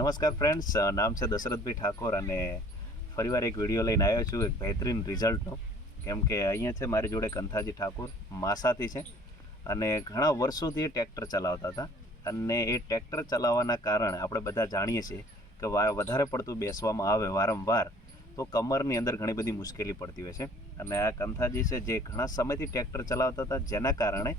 નમસ્કાર ફ્રેન્ડ્સ, નામ છે દશરથભાઈ ઠાકોર અને ફરીવાર એક વિડીયો લઈને આવ્યો છું એક બહેતરીન રિઝલ્ટનો. કેમ કે અહીંયા છે મારી જોડે કંથાજી ઠાકોર માસાથી છે અને ઘણા વર્ષોથી એ ટ્રેક્ટર ચલાવતા હતા અને એ ટ્રેક્ટર ચલાવવાના કારણે આપણે બધા જાણીએ છીએ કે વધારે પડતું બેસવામાં આવે વારંવાર તો કમરની અંદર ઘણી બધી મુશ્કેલી પડતી હોય છે. અને આ કંથાજી છે જે ઘણા સમયથી ટ્રેક્ટર ચલાવતા હતા, જેના કારણે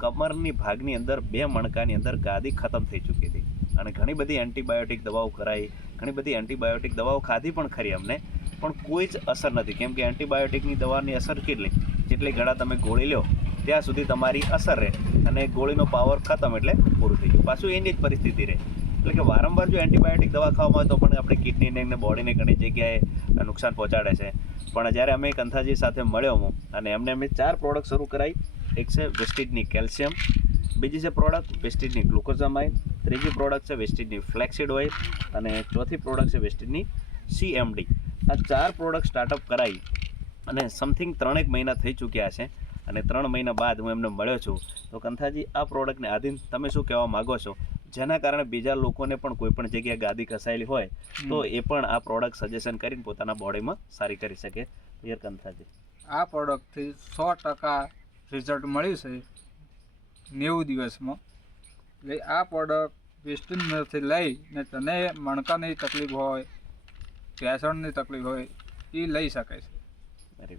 કમરની ભાગની અંદર 2 મણકાની અંદર ગાદી ખતમ થઈ ચૂકી હતી અને ઘણી બધી એન્ટીબાયોટિક દવાઓ કરાવી, ઘણી બધી એન્ટીબાયોટિક દવાઓ ખાધી પણ ખરી અમને, પણ કોઈ જ અસર નથી. કેમ કે એન્ટીબાયોટિકની દવાની અસર જેટલી ઘડા તમે ગોળી લો ત્યાં સુધી તમારી અસર રહે અને ગોળીનો પાવર ખતમ એટલે પૂરું થઈ ગયું. પાછું એની જ પરિસ્થિતિ રહે. એટલે કે વારંવાર જો એન્ટીબાયોટિક દવા ખાવામાં આવે તો પણ આપણે કિડનીને અને બોડીને ઘણી જગ્યાએ નુકસાન પહોંચાડે છે. પણ જ્યારે અમે કંથાજી સાથે મળ્યો હું અને અમે 4 પ્રોડક્ટ શરૂ કરાવી. એક છે વેસ્ટીજની કેલ્શિયમ, બીજી છે પ્રોડક્ટ વેસ્ટીજની ગ્લુકોઝામાઇન, ત્રીજી પ્રોડક્ટ છે વેસ્ટીજની ફ્લેક્સીડ ઓઇલ અને ચોથી પ્રોડક્ટ છે વેસ્ટીજની CMD. આ 4 પ્રોડક્ટ સ્ટાર્ટઅપ કરાવી અને સમથિંગ 3 મહિના થઈ ચૂક્યા છે અને 3 મહિના બાદ હું એમને મળ્યો છું. તો કંથાજી, આ પ્રોડક્ટને આધીન તમે શું કહેવા માગો છો, જેના કારણે બીજા લોકોને પણ કોઈ પણ જગ્યાએ ગાદી ઘસાયેલી હોય તો એ પણ આ પ્રોડક્ટ સજેશન કરીને પોતાના બોડીમાં સારી કરી શકે? યાર કંથાજી, આ પ્રોડક્ટથી 100% રિઝલ્ટ મળ્યું છે 90 દિવસમાં. એટલે આ પ્રોડક્ટ વેસ્ટીજમાંથી લઈને તને મણકાની તકલીફ હોય, ભેંસણની તકલીફ હોય એ લઈ શકાય છે. અરે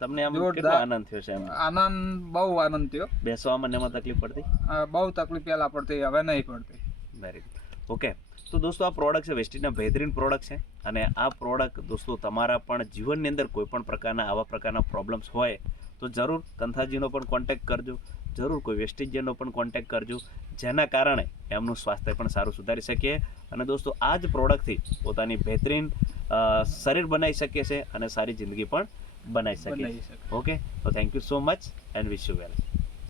તમને આમ કેટલો આનંદ થયો છે? આનંદ, બહુ આનંદ થયો. બેસવામાં ને એમાં તકલીફ પડતી? બહુ તકલીફ પહેલાં પડતી, હવે નહીં પડતી. Very good. ઓકે, તો દોસ્તો આ પ્રોડક્ટ છે વેસ્ટીજના બહેતરીન પ્રોડક્ટ છે અને આ પ્રોડક્ટ દોસ્તો તમારા પણ જીવનની અંદર કોઈ પણ પ્રકારના આવા પ્રકારના પ્રોબ્લેમ્સ હોય તો જરૂર કંથાજીનો પણ કોન્ટેક્ટ કરજો, જરૂર કોઈ વેસ્ટીજનો પણ કોન્ટેક્ટ કરજો, જેના કારણે એમનું સ્વાસ્થ્ય પણ સારું સુધારી શકીએ. અને દોસ્તો આ જ પ્રોડક્ટથી પોતાની બહેતરીન શરીર બનાવી શકીએ છે અને સારી જિંદગી પણ બનાવી શકીએ. ઓકે, તો thank you so much and wish you well.